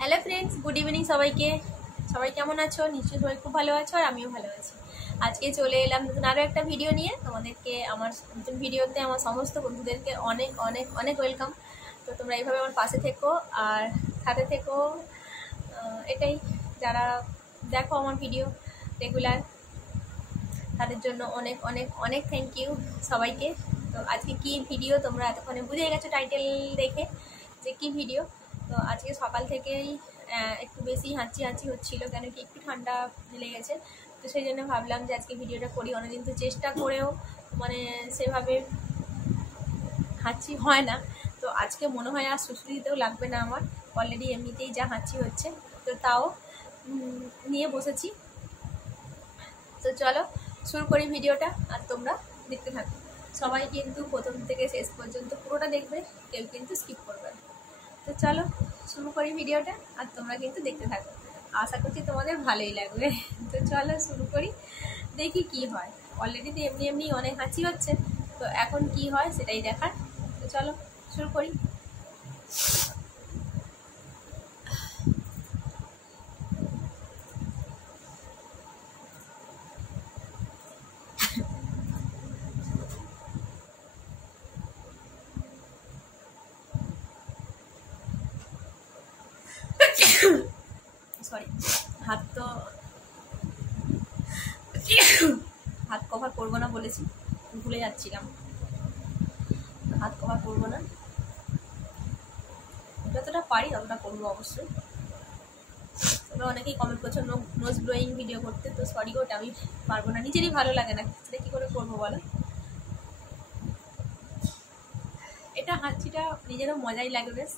Hello friends, good evening সবাইকে। সবাই কেমন আছো? নিশ্চয়ই সবাই খুব ভালো আছো, আর আমিও ভালো আছি। আজকে চলে এলাম নতুন আরও একটা ভিডিও নিয়ে। তোমাদেরকে আমার নতুন ভিডিওতে আমার সমস্ত বন্ধুদেরকে অনেক অনেক অনেক ওয়েলকাম। তো তোমরা এইভাবে আমার পাশে থেকো আর সাথে থেকো। এটাই, যারা দেখো আমার ভিডিও রেগুলার, তাদের জন্য অনেক অনেক অনেক থ্যাংক ইউ সবাইকে। তো আজকে কি ভিডিও তোমরা এতক্ষণে বুঝে গেছো টাইটেল দেখে যে কি ভিডিও। তো আজকে সকাল থেকেই একটু বেশি হাঁচি হচ্ছিল, কেন কি একটু ঠান্ডা লেগেছে। তো সেই জন্য ভাবলাম যে আজকে ভিডিওটা করি। অনেকদিন তো চেষ্টা করেও মানে সেভাবে হাঁচি হয় না। তো আজকে মনে হয় আর সুশ্রী দিতেও লাগবে না আমার, অলরেডি এমনিতেই যা হাঁচি হচ্ছে। তো তাও নিয়ে বসেছি। তো চলো শুরু করি ভিডিওটা, আর তোমরা দেখতে থাকো। সবাই কিন্তু প্রথম থেকে শেষ পর্যন্ত পুরোটা দেখবে, কেউ কিন্তু স্কিপ করবে না। তো চলো শুরু করি ভিডিওটা, আর তোমরা কিন্তু দেখতে থাকো। আশা করছি তোমাদের ভালোই লাগবে। তো চলো শুরু করি, দেখি কি হয়। অলরেডি তো এমনি এমনি অনেক হাঁচি হচ্ছে, তো এখন কি হয় সেটাই দেখার। তো চলো শুরু করি। সরি, হাত কভার করবো না বলেছি, ভুলে যাচ্ছিলাম। হাত কভার করবো না, যতটা পারি ততটা করবো অবশ্যই। তোমরা অনেকেই কমেন্ট করছো নোজ ব্লোয়িং ভিডিও করতে, তো সরি ওটা আমি পারবো না, নিজেরই ভালো লাগে না, সেটা কী করে করবো বলো। এটা হাঁচিটা নিজেরও মজাই লাগে বেশ,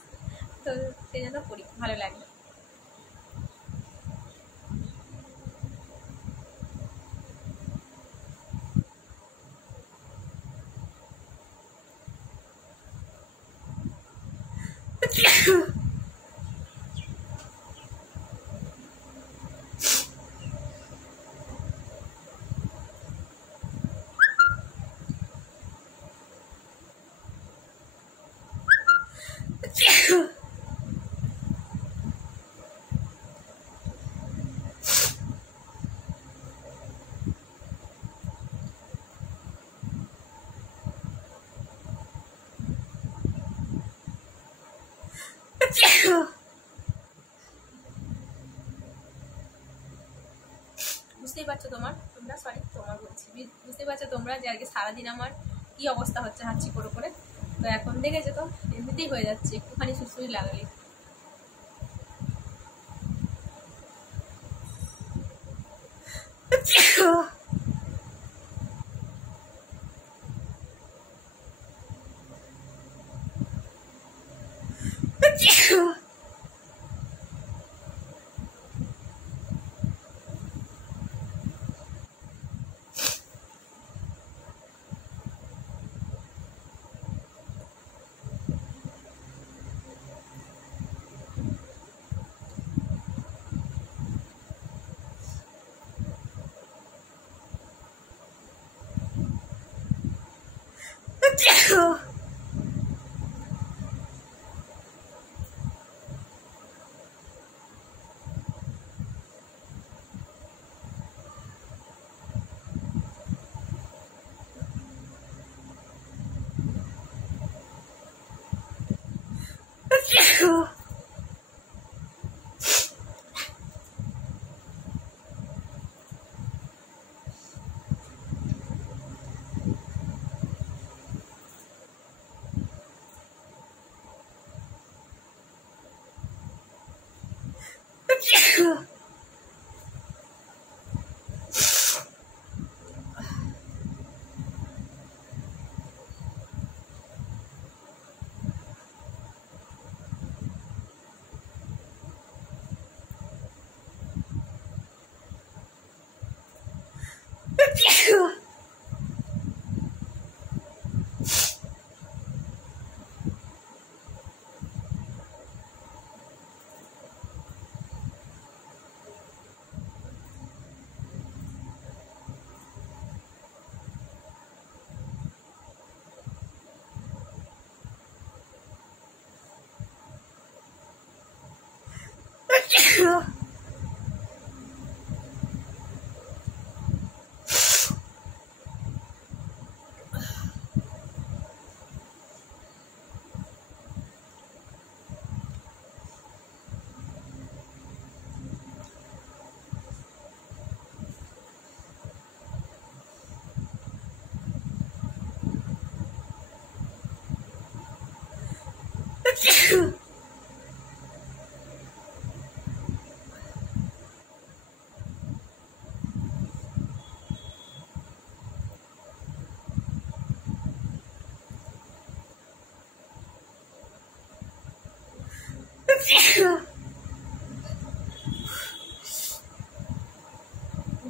তো সেই জন্য করি, ভালো লাগে। বুঝতেই পারছো তোমরা সরি তোমার বলছি, বুঝতেই পারছো তোমরা যে আজকে সারাদিন আমার কি অবস্থা হচ্ছে হাঁচি করে করে। তো এখন দেখেছো তো এমনিতেই হয়ে যাচ্ছে, একটুখানি সুসুরি লাগলে।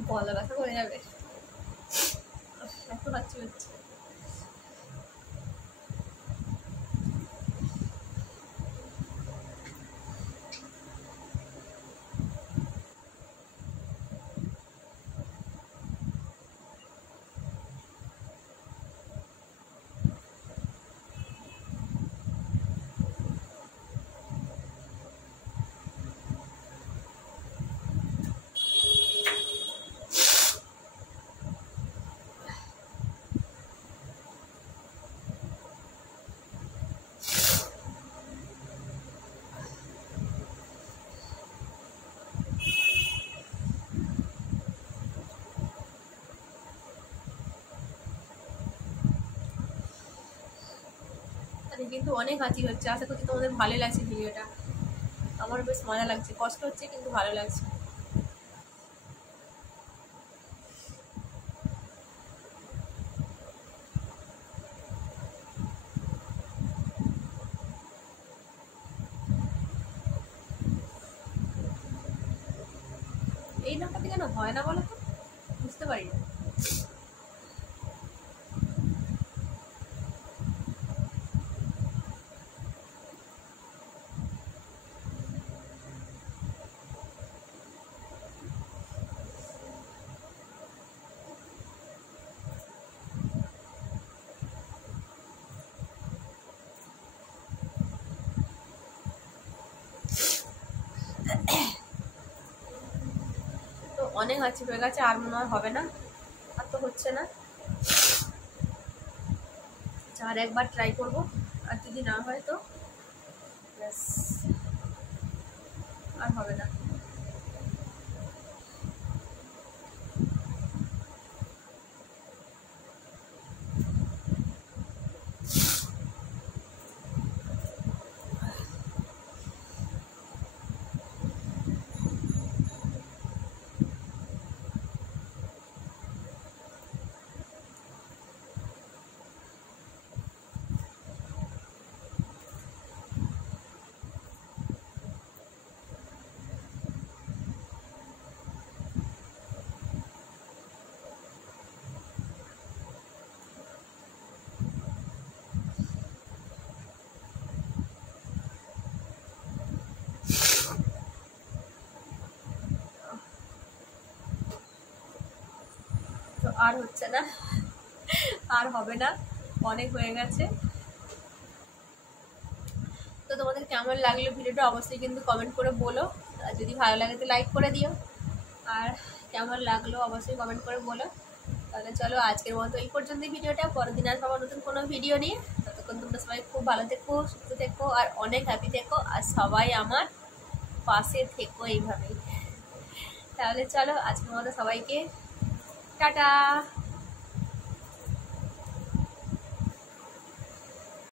গলা ব্যথা করে যাবে, এত বাচ্চা হচ্ছে। কিন্তু অনেক হাঁচি হচ্ছে। আশা করছি তোমাদের ভালো লাগছে ভিডিওটা। আমার বেশ মজা লাগছে, কষ্ট হচ্ছে কিন্তু ভালো লাগছে। এই নামটাতে কেন হয় না বলো তো, বুঝতে পারি না। তো অনেক হাঁচি হয়ে গেছে, আর মনে হয় হবে না, আর তো হচ্ছে না। আর একবার ট্রাই করব, আর যদি না হয় তো ব্যাস, আর হবে না। তো আর হচ্ছে না, আর হবে না, অনেক হয়ে গেছে। তো তোমাদের কেমন লাগলো ভিডিওটা অবশ্যই কিন্তু কমেন্ট করে বলো, আর যদি ভালো লাগে তো লাইক করে দিও, আর কেমন লাগলো অবশ্যই কমেন্ট করে বলো। তাহলে চলো আজকের মতো এই পর্যন্তই ভিডিওটা, পরের দিন আসবো আবার নতুন কোনো ভিডিও নিয়ে। ততক্ষণ তোমরা সবাই খুব ভালো থেকো, সুস্থ থেকো, আর অনেক হ্যাপি থেকো, আর সবাই আমার পাশে থেকো এইভাবেই। তাহলে চলো আজকের মতো সবাইকে টাটা।